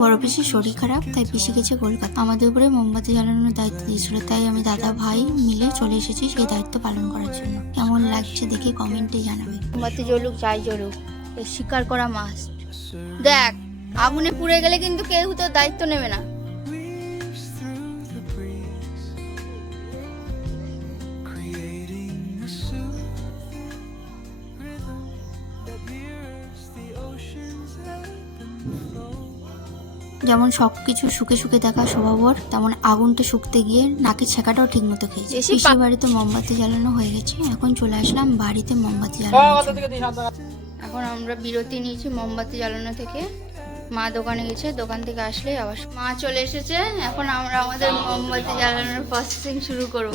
বড় পিসির শরীর খারাপ, তাই পিসি গেছে কলকাতা। আমাদের উপরে মোমবাতি জ্বালানোর দায়িত্ব দিয়েছিল, তাই আমি দাদা ভাই মিলে চলে এসেছি সেই দায়িত্ব পালন করার জন্য। কেমন লাগছে দেখে কমেন্টে জানাবে। মোমবাতি জ্বলুক যাই জ্বলুক, স্বীকার করা মাস্ট। দেখ, আগুনে পুড়ে গেলে কিন্তু কেউ তো দায়িত্ব নেবে না। যেমন সবকিছু শুকে শুকে দেখা স্বভাবর, তেমন আগুনটা শুকতে গিয়ে নাকের ছেঁকাটাও ঠিক মতো খেয়েছে। পিসির বাড়িতে মোমবাতি জ্বালানো হয়ে গেছে, এখন চলে আসলাম বাড়িতে মোমবাতি জ্বালানো। এখন আমরা বিরতি নিয়েছি মোমবাতি জ্বালানো থেকে। মা দোকানে গেছে, দোকান থেকে আসলেই আবার মা চলে এসেছে। এখন আমরা আমাদের মোমবাতি জ্বালানোর প্রসেসিং শুরু করব।